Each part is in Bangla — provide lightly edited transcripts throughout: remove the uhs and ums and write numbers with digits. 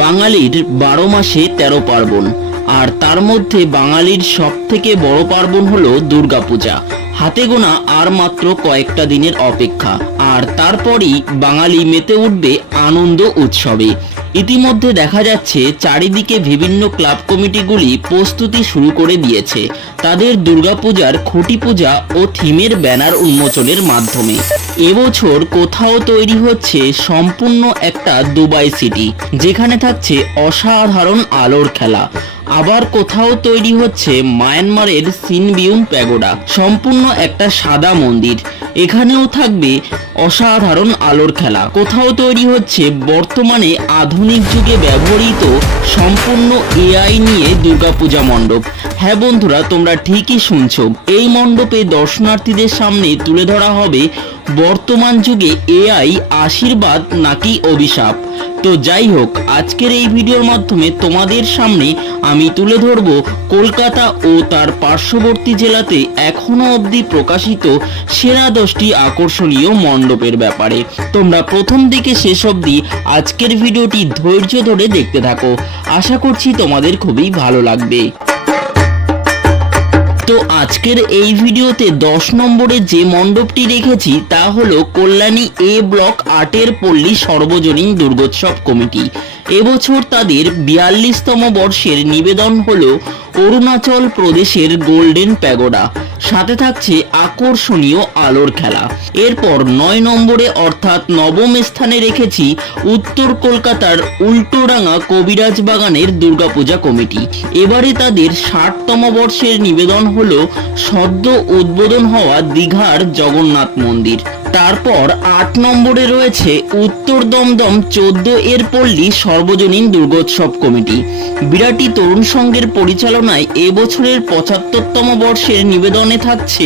বাঙালির 12 মাসে 13 পার্বণ, আর তার মধ্যে বাঙালির সবথেকে বড় পার্বণ হলো দুর্গাপূজা। হাতে গোনা আর মাত্র কয়েকটা দিনের অপেক্ষা, আর তারপরই বাঙালি মেতে উঠবে আনন্দ উৎসবে। ইতিমধ্যে দেখা যাচ্ছে চারিদিকে বিভিন্ন ক্লাব কমিটিগুলি প্রস্তুতি শুরু করে দিয়েছে তাদের দুর্গাপূজার খুঁটি পূজা ও থিমের ব্যানার উন্মোচনের মাধ্যমে। এবছর কোথাও তৈরি হচ্ছে সম্পূর্ণ একটা দুবাই সিটি, যেখানে থাকছে অসাধারণ আলোর খেলা। আবার কোথাও তৈরি হচ্ছে মায়ানমারের সিনবিউন প্যাগোডা, সম্পূর্ণ একটা সাদা মন্দির, এখানেও থাকবে অসাধারণ আলোর খেলা। কোথাও তৈরি হচ্ছে বর্তমানে আধুনিক যুগে ব্যবহৃত সম্পূর্ণ এআই নিয়ে দুর্গাপূজা মণ্ডপ। হ্যাঁ বন্ধুরা, তোমরা ঠিকই শুনছো, এই মণ্ডপে দর্শনার্থীদের সামনে তুলে ধরা হবে বর্তমান যুগে এআই আশীর্বাদ নাকি অভিশাপ। তো যাই হোক, আজকের এই ভিডিওর মাধ্যমে তোমাদের সামনে আমি তুলে ধরব কলকাতা ও তার পার্শ্ববর্তী জেলাতে এখনো অবধি প্রকাশিত সেরা 10টি আকর্ষণীয় মণ্ডপের ব্যাপারে। তোমরা প্রথম থেকে শেষ অবধি আজকের ভিডিওটি ধৈর্য ধরে দেখতে থাকো, আশা করছি তোমাদের খুবই ভালো লাগবে। তো আজকের এই ভিডিওতে 10 নম্বরে যে মণ্ডপটি রেখেছি তা হলো কল্যাণী এ ব্লক 8-এর পল্লী সর্বজনীন দুর্গোৎসব কমিটি। এবছর তাদের 42তম বর্ষের নিবেদন হলো অরুণাচল প্রদেশের গোল্ডেন প্যাগোডা, সাথে থাকছে আকর্ষণীয় আলোর খেলা। এরপর 9 নম্বরে অর্থাৎ নবম স্থানে রেখেছি উত্তর কলকাতার উল্টোডাঙ্গা কবিরাজ বাগানের দুর্গাপূজা কমিটি। এবারে তাদের 60তম বর্ষের নিবেদন হলো সদ্য উদ্বোধন হওয়া দীঘার জগন্নাথ মন্দির। তারপর 8 নম্বরে রয়েছে উত্তর দমদম 14-এর পল্লী সর্বজনীন দুর্গোৎসব কমিটি। বিরাটি তরুণ সংঘের পরিচালনায় এবছরের 75তম বর্ষের নিবেদনে থাকছে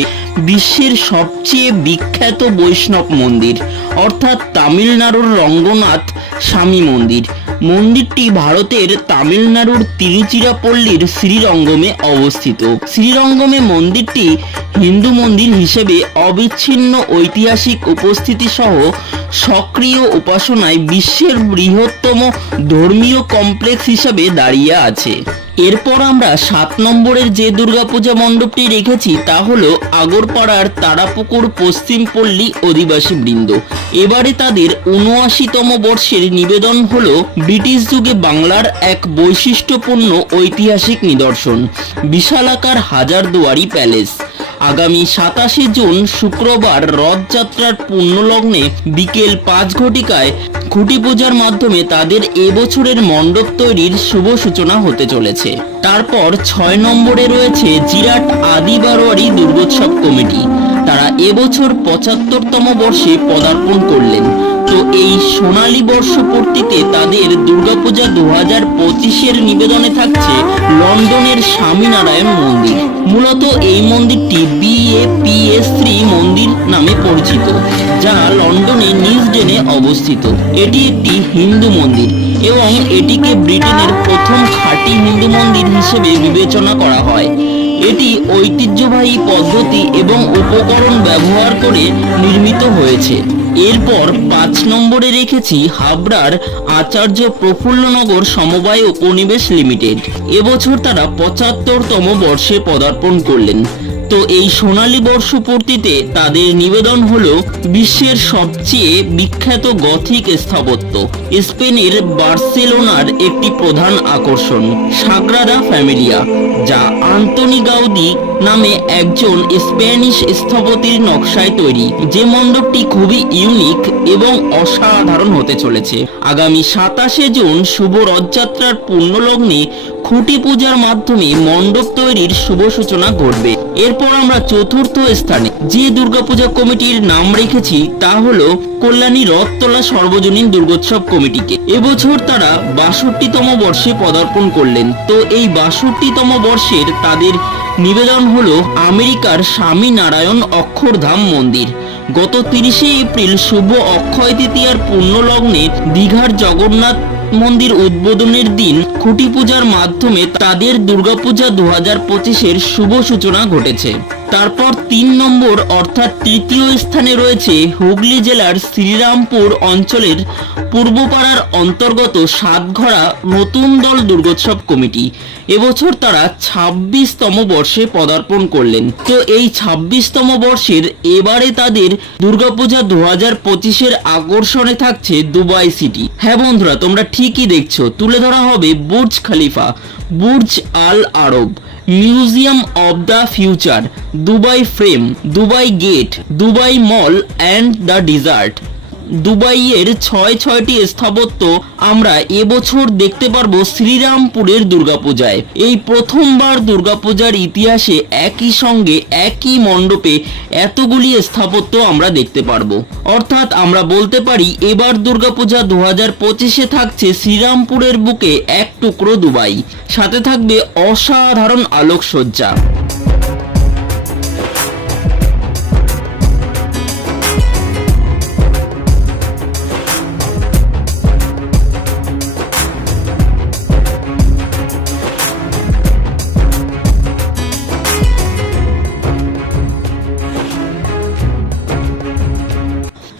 বিশ্বের সবচেয়ে বিখ্যাত বৈষ্ণব মন্দির, অর্থাৎ তামিলনাড়ুর রঙ্গনাথ স্বামী মন্দির। মন্দিরটি ভারতের তামিলনাড়ুর তিরুচিরাপল্লীর শ্রীরঙ্গমে অবস্থিত। শ্রীরঙ্গমে মন্দিরটি হিন্দু মন্দির হিসেবে অবিচ্ছিন্ন ঐতিহাসিক উপস্থিতি সহ সক্রিয় উপাসনায় বিশ্বের বৃহত্তম ধর্মীয় কমপ্লেক্স হিসেবে দাঁড়িয়ে আছে। এরপর আমরা 7 নম্বরের যে দুর্গাপূজা মণ্ডপটি রেখেছি তা হলো আগরপাড়ার তারাপুকুর পশ্চিম পল্লী অধিবাসী বৃন্দ। এবারে তাদের 79তম বর্ষের নিবেদন হলো ব্রিটিশ যুগে বাংলার এক বৈশিষ্ট্যপূর্ণ ঐতিহাসিক নিদর্শন বিশালাকার হাজারদুয়ারি প্যালেস। আগামী 27শে জুন শুক্রবার রথযাত্রার পুণ্যলগ্নে বিকেল 5 ঘটিকায় খুঁটি পূজার মাধ্যমে তাদের এবছরের মণ্ডপ তৈরির শুভ সূচনা হতে চলেছে। তারপর 6 নম্বরে রয়েছে জিরাট আদি বারোয়ারি দুর্গোৎসব কমিটি। তারা এবছর 75তম বর্ষে পদার্পণ করলেন। তো এই সোনালী বর্ষপূর্তিতে তাদের দুর্গাপূজা 2025-এর নিবেদনে থাকছে লন্ডনের স্বামীনারায়ণ মন্দির। মূলত এই মন্দিরটি BAPS3 মন্দির নামে পরিচিত, যা লন্ডনের নিউজডেনে অবস্থিত। এটি একটি হিন্দু মন্দির এবং এটিকে ব্রিটেনের প্রথম খাঁটি হিন্দু মন্দির হিসেবে বিবেচনা করা হয়। এটি ঐতিহ্যবাহী পদ্ধতি এবং উপকরণ ব্যবহার করে নির্মিত হয়েছে। এরপর 5 নম্বরে রেখেছি হাবড়ার আচার্য প্রফুল্লনগর সমবায় উপনিবেশ লিমিটেড। এবছর তারা 75তম বর্ষে পদার্পণ করলেন। তো এই সোনালী বর্ষপূর্তিতে তাদের নিবেদন হলো বিশ্বের সবচেয়ে বিখ্যাত গথিক স্থাপত্য স্পেনের বার্সেলোনার একটি প্রধান আকর্ষণ সাগ্রাদা ফ্যামিলিয়া, যা আন্তনি গাউদি নামে একজন স্প্যানিশ স্থপতির নকশায় তৈরি। যে মণ্ডপটি খুবই ইউনিক এবং অসাধারণ হতে চলেছে। আগামী 27শে জুন শুভ রথযাত্রার পুণ্যলগ্নে খুঁটি পূজার মাধ্যমে মণ্ডপ তৈরির শুভ সূচনা ঘটবে। এরপর আমরা 4র্থ স্থানে যে দুর্গাপূজা কমিটির নাম রেখেছি তা হলো কল্যাণী রথতলা সর্বজনীন দুর্গোৎসব কমিটিকে। এবছর তারা 62তম বর্ষে পদার্পণ করলেন। তো এই 62তম বর্ষের তাদের নিবেদন হলো আমেরিকার স্বামীনারায়ণ অক্ষরধাম মন্দির। গত 30শে এপ্রিল শুভ অক্ষয় তৃতীয়ার পুণ্যলগ্নে দীঘার জগন্নাথ মন্দির উদ্বোধনের দিন খুঁটি পূজার মাধ্যমে তাদের দুর্গাপূজা 2025-এর শুভ সূচনা ঘটেছে। তারপর 3 নম্বর অর্থাৎ তৃতীয় স্থানে রয়েছে হুগলি জেলার শ্রীরামপুর অঞ্চলের পূর্বপাড়ার অন্তর্গত সাতঘরা নতুন দল দুর্গোৎসব কমিটি। এবছর তারা 26তম বর্ষে পদার্পণ করলেন। তো এই 26তম বর্ষের এবারে তাদের দুর্গাপূজা 2025-এর আকর্ষণে থাকছে দুবাই সিটি। হ্যাঁ বন্ধুরা, তোমরা ঠিকই দেখছো, তুলে ধরা হবে Burj Khalifa, Burj Al Arab, Museum of the Future, Dubai Frame, Dubai Gate, Dubai Mall and the desert. দুবাইয়ের ছয়টি স্থাপত্য আমরা এবছর দেখতে পারবো শ্রীরামপুরের দুর্গাপূজায়। এই প্রথমবার দুর্গাপূজার ইতিহাসে একই সঙ্গে একই মণ্ডপে এতগুলি স্থাপত্য আমরা দেখতে পারবো। অর্থাৎ আমরা বলতে পারি এবার দুর্গাপূজা 2025-এ থাকছে শ্রীরামপুরের বুকে এক টুকরো দুবাই, সাথে থাকবে অসাধারণ আলোকসজ্জা।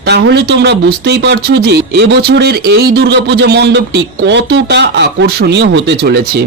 তাহলে তোমরা বুঝতেই পারছো যে এবছরের এই দুর্গাপূজা মণ্ডপটি কতটা আকর্ষণীয় হতে চলেছে।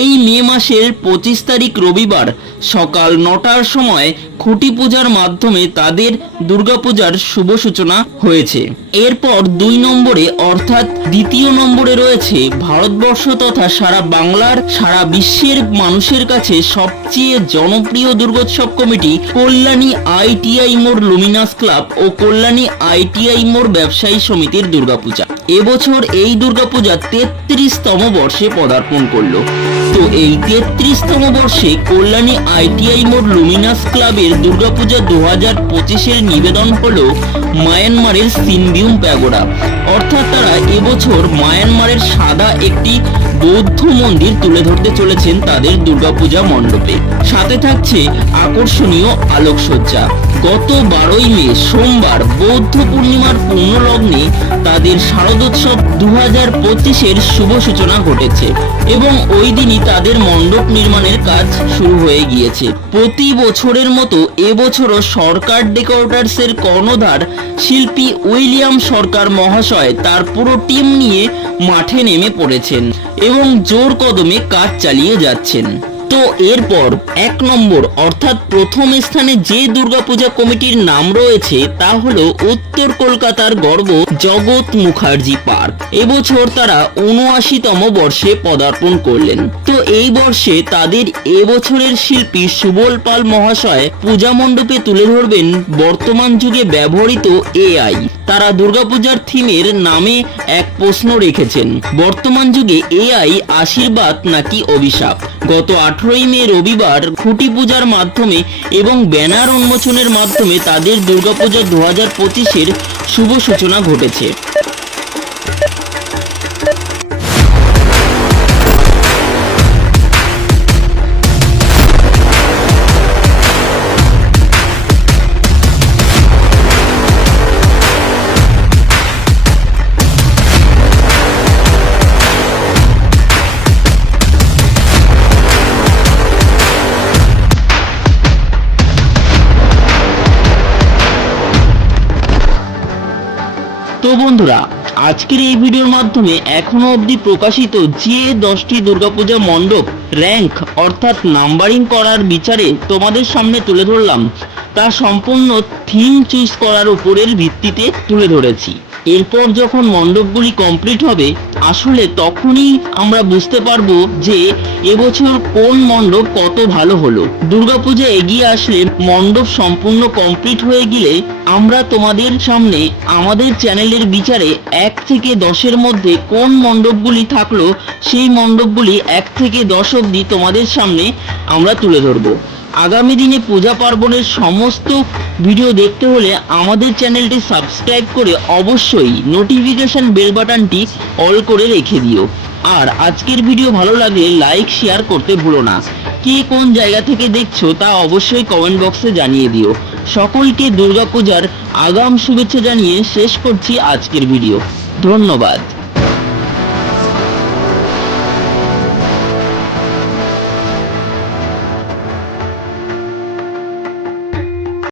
এই মে মাসের 25 তারিখ রবিবার সকাল 9টার সময় খুঁটি পূজার মাধ্যমে তাদের দুর্গাপূজার শুভ সূচনা হয়েছে। এরপর 2 নম্বরে অর্থাৎ দ্বিতীয় নম্বরে রয়েছে ভারতবর্ষ তথা সারা বাংলার সারা বিশ্বের মানুষের কাছে সবচেয়ে জনপ্রিয় দুর্গোৎসব কমিটি কল্যাণী ITI মোড় লুমিনাস ক্লাব ও কল্যাণী ITI মোড় ব্যবসায়ী সমিতির দুর্গাপূজা। এবছর এই দুর্গাপূজা 33তম বর্ষে পদার্পণ করলো। তো এই 33তম বর্ষে কল্যাণী ITI মোড় লুমিনাস ক্লাবের দুর্গাপূজা 2025-এর নিবেদন হলো মায়ানমারের সিনবিউম প্যাগোডা। অর্থাৎ তারা এবছর মায়ানমারের সাদা একটি বৌদ্ধ মন্দির তুলে ধরতে চলেছেন তাদের দুর্গাপূজা মণ্ডপে, সাথে থাকছে আকর্ষণীয় আলোকসজ্জা। গত 12ই মে সোমবার বৌদ্ধ পূর্ণিমার পূর্ণলগ্নে তাদের শারদোৎসব 2025-এর শুভ সূচনা ঘটেছে এবং ওই দিনই তাদের মণ্ডপ নির্মাণের কাজ শুরু হয়ে গিয়েছে। প্রতি বছরের মতো এবছরও সরকার ডেকোরেটরসের কর্ণধার শিল্পী উইলিয়াম সরকার মহাশয় তার পুরো টিম নিয়ে মাঠে নেমে পড়েছেন এবং জোর কদমে কাজ চালিয়ে যাচ্ছেন। তো এরপর 1 নম্বর অর্থাৎ প্রথম স্থানে যে দুর্গাপূজা কমিটির নাম রয়েছে তা হলো উত্তর কলকাতার গর্ব জগৎ মুখার্জি পার্ক। এবছর তারা 79তম বর্ষে পদার্পণ করলেন। তো এই বর্ষে তাদের এবছরের শিল্পী সুবল পাল মহাশয় পূজা মণ্ডপে তুলে ধরবেন বর্তমান যুগে ব্যবহৃত AI। তারা দুর্গাপূজার থিমের নামে এক প্রশ্ন রেখেছেন, বর্তমান যুগে AI আশীর্বাদ নাকি অভিশাপ। গত 18ই মে রবিবার খুঁটি পূজার মাধ্যমে এবং ব্যানার উন্মোচনের মাধ্যমে তাদের দুর্গাপূজা 2025-এর শুভ সূচনা ঘটেছে। তো বন্ধুরা, আজকের এই ভিডিওর মাধ্যমে এখনো অবধি প্রকাশিত যে 10টি দুর্গাপূজা মণ্ডপ র্যাঙ্ক অর্থাৎ নাম্বারিং করার বিচারে তোমাদের সামনে তুলে ধরলাম, তা সম্পূর্ণ থিম চুজ করার উপরের ভিত্তিতে তুলে ধরেছি। এরপর যখন মণ্ডপগুলি কমপ্লিট হবে আসলে তখনই আমরা বুঝতে পারবো যে এবছর কোন মণ্ডপ কত ভালো হলো। দুর্গাপূজা এগিয়ে আসলে মণ্ডপ সম্পূর্ণ কমপ্লিট হয়ে গেলে আমরা তোমাদের সামনে আমাদের চ্যানেলের বিচারে 1 থেকে 10-এর মধ্যে কোন মণ্ডপগুলি থাকলো সেই মণ্ডপগুলি 1 থেকে 10 অবধি তোমাদের সামনে আমরা তুলে ধরবো। আগামী দিনে পূজা পার্বণের সমস্ত ভিডিও দেখতে হলে আমাদের চ্যানেলটি সাবস্ক্রাইব করে অবশ্যই নোটিফিকেশন বেল বাটনটি অল করে রেখে দিও। আর আজকের ভিডিও ভালো লাগলে লাইক শেয়ার করতে ভুলো না। কে কোন জায়গা থেকে দেখছো তা অবশ্যই কমেন্ট বক্সে জানিয়ে দিও। সকলকে দুর্গাপূজার আগাম শুভেচ্ছা জানিয়ে শেষ করছি আজকের ভিডিও। ধন্যবাদ।